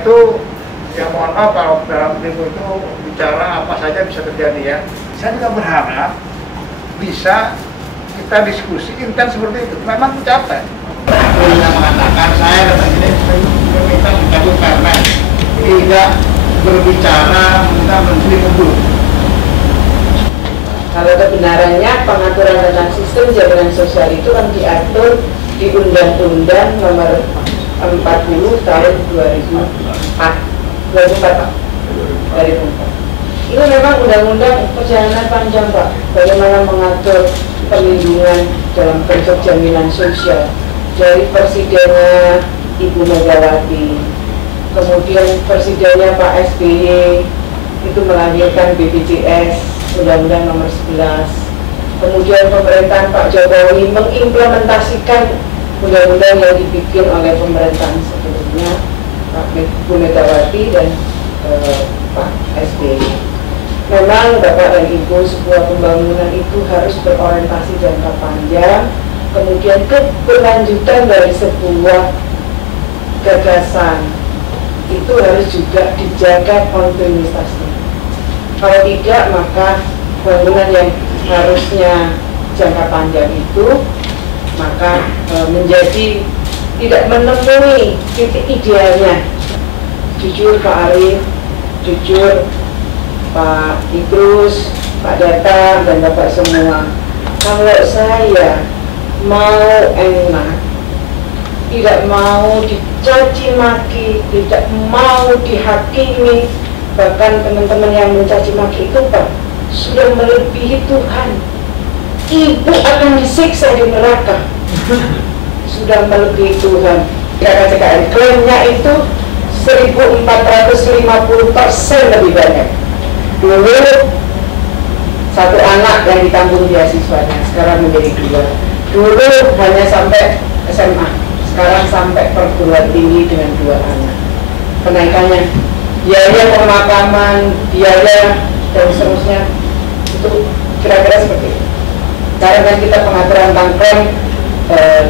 itu ya mohon maaf kalau dalam demo itu bicara apa saja bisa terjadi ya. Saya juga berharap bisa kita diskusi intens seperti itu. Memang capek. Saya mengatakan saya datang ini meminta dicabut karena tidak berbicara minta menteri memburu. Kalau kebenarannya pengaturan tentang sistem jaminan sosial itu kan diatur di Undang-Undang Nomor 40 Tahun 2004 Pak. 2004. Ini memang undang-undang perjalanan panjang Pak. Bagaimana mengatur perlindungan dalam bentuk jaminan sosial dari presidennya Ibu Megawati, kemudian presidennya Pak SBY itu melahirkan BPJS Undang-Undang Nomor 11, kemudian pemerintahan Pak Jokowi mengimplementasikan undang-undang yang dibikin oleh pemerintahan sebelumnya Pak Ibu Megawati dan Pak SBY. Memang Bapak dan Ibu, sebuah pembangunan itu harus berorientasi jangka panjang, kemudian keberlanjutan dari sebuah gagasan itu harus juga dijaga kontinuitasnya. Kalau tidak, maka bangunan yang harusnya jangka panjang itu maka menjadi tidak menemui titik idealnya. Jujur Pak Arief, jujur Pak Idrus, Pak Data, dan Bapak semua, kalau saya mau enak, tidak mau dicaci maki, tidak mau dihakimi, bahkan teman-teman yang mencaci maki itu Pak sudah melebihi Tuhan. Ibu akan disiksa di neraka. Sudah melebihi Tuhan. CKN klaimnya itu 1.450% lebih banyak. Dulu satu anak yang ditanggung beasiswanya, sekarang menjadi 2. Dulu hanya sampai SMA, sekarang sampai perguruan tinggi dengan 2 anak. Kenaikannya, biaya pemakaman, biaya dan seterusnya itu kira-kira seperti itu. Sekarang kan kita pengaturan tentang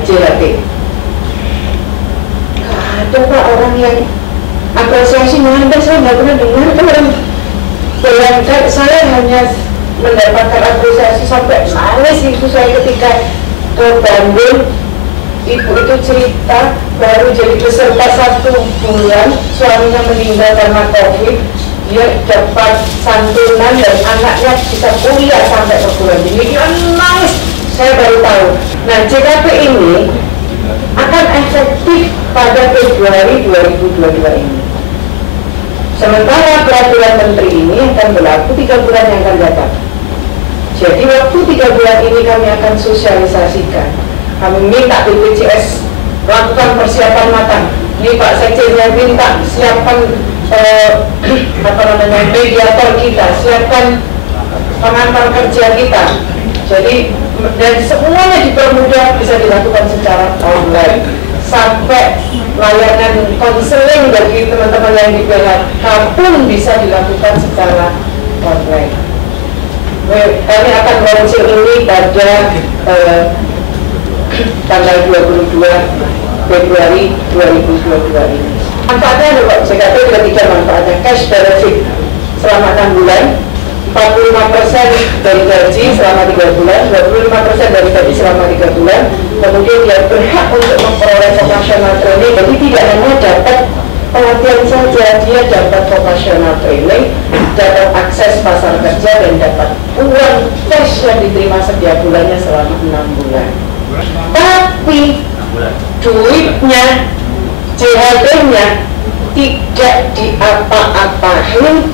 JHT. Gak ada Pak orang yang apresiasi, mana saya nggak pernah dengar orang. Bayangkan saya hanya mendapatkan apresiasi sampai nangis itu saya ketika ke Bandung. Ibu itu cerita baru jadi peserta 1 bulan, suaminya meninggal karena COVID, dia dapat santunan dan anaknya bisa kuliah sampai perguruan tinggi. Dia nangis, saya baru tahu. Nah, JKP ini akan efektif pada Februari 2022 ini. Sementara peraturan menteri ini akan berlaku 3 bulan yang akan datang. Jadi waktu 3 bulan ini kami akan sosialisasikan. Kami minta BPJS lakukan persiapan matang. Ini Pak Sekjennya minta siapkan mediator kita, siapkan pengantar kerja kita. Jadi dan semuanya dipermudah, bisa dilakukan secara online. Sampai layanan konseling bagi teman-teman yang di PHK pun bisa dilakukan secara online. Kami akan launching ini pada tanggal 22 Februari 2022 ini. Manfaatnya ada Pak, JKP ada 3 manfaatnya. Cash benefit selama 6 bulan, 45% dari gaji selama 3 bulan, 25% dari gaji selama 3 bulan. Kemudian dia berhak untuk memperoleh vocational training. Jadi tidak hanya dapat pelatihan saja, dia dapat vocational training, dapat akses pasar kerja, dan dapat uang cash yang diterima setiap bulannya selama 6 bulan. Tapi duitnya, JHT-nya tidak diapa-apain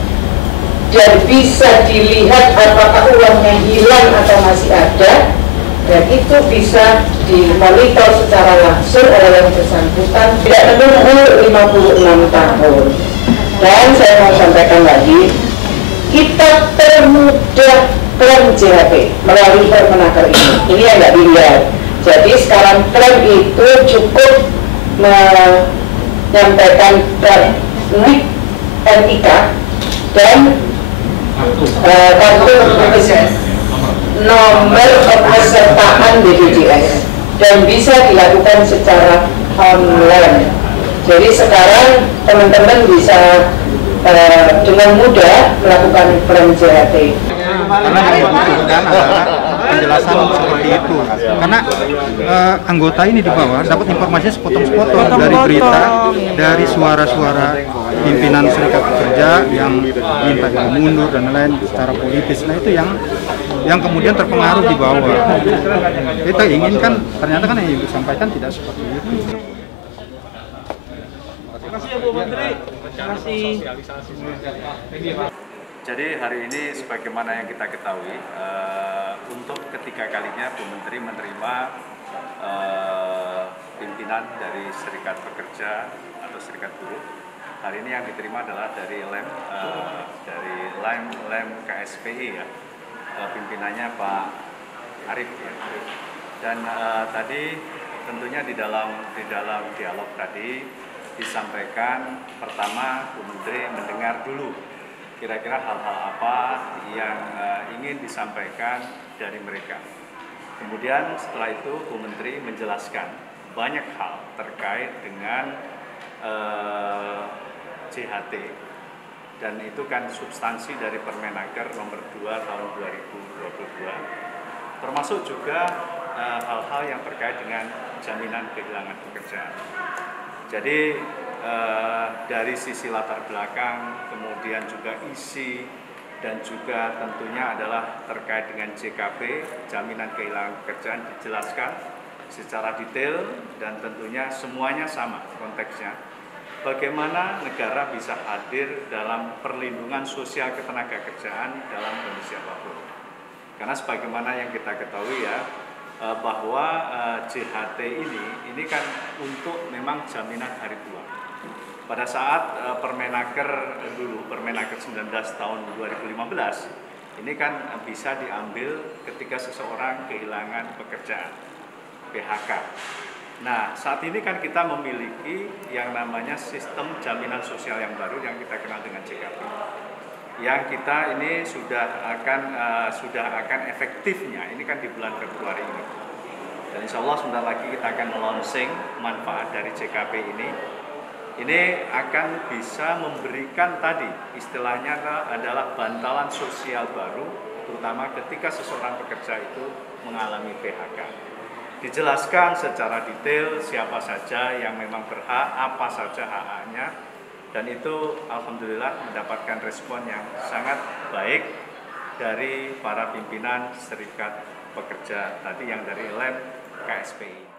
dan bisa dilihat apakah uangnya hilang atau masih ada, dan itu bisa dimonitor secara langsung oleh yang bersangkutan, tidak menunggu 56 tahun. Dan saya mau sampaikan lagi, kita permudah klaim JHT melalui Permenaker ini. Ini yang nggak dilihat. Jadi sekarang klaim itu cukup menyampaikan NIK dan kartu nomor kepesertaan BPJS, dan bisa dilakukan secara online. Jadi sekarang teman-teman bisa dengan mudah melakukan klaim JHT. Karena yang dibutuhkan adalah penjelasan seperti itu. Karena anggota ini di bawah dapat informasi sepotong-sepotong dari berita, dari suara-suara pimpinan serikat pekerja yang minta dia mundur dan lain secara politis. Nah itu yang kemudian terpengaruh di bawah. Kita inginkan, ternyata kan yang Ibu sampaikan tidak seperti itu. Terima kasih ya Bu Menteri. Terima kasih. Jadi hari ini sebagaimana yang kita ketahui, untuk ketiga kalinya Bu Menteri menerima pimpinan dari serikat pekerja atau serikat buruh. Hari ini yang diterima adalah dari lem KSPI ya, pimpinannya Pak Arif ya. Dan tadi tentunya di dalam dialog tadi disampaikan, pertama Bu Menteri mendengar dulu kira-kira hal-hal apa yang ingin disampaikan dari mereka. Kemudian setelah itu Bu Menteri menjelaskan banyak hal terkait dengan JHT, dan itu kan substansi dari Permenaker nomor 2 tahun 2022, termasuk juga hal-hal yang terkait dengan jaminan kehilangan pekerjaan. Jadi dari sisi latar belakang, kemudian juga isi, dan juga tentunya adalah terkait dengan JKP, jaminan kehilangan pekerjaan, dijelaskan secara detail dan tentunya semuanya sama konteksnya. Bagaimana negara bisa hadir dalam perlindungan sosial ketenaga kerjaan dalam kondisi apapun. Karena sebagaimana yang kita ketahui ya, bahwa JHT ini kan untuk memang jaminan hari tua. Pada saat Permenaker dulu, Permenaker 19 tahun 2015, ini kan bisa diambil ketika seseorang kehilangan pekerjaan, PHK. Nah, saat ini kan kita memiliki yang namanya sistem jaminan sosial yang baru yang kita kenal dengan JKP. Yang kita ini sudah akan efektifnya, ini kan di bulan Februari ini. Dan insya Allah sebentar lagi kita akan launching manfaat dari JKP ini. Ini akan bisa memberikan tadi, istilahnya adalah bantalan sosial baru, terutama ketika seseorang pekerja itu mengalami PHK. Dijelaskan secara detail siapa saja yang memang berhak, apa saja hak-haknya, dan itu alhamdulillah mendapatkan respon yang sangat baik dari para pimpinan serikat pekerja tadi yang dari lem KSPI.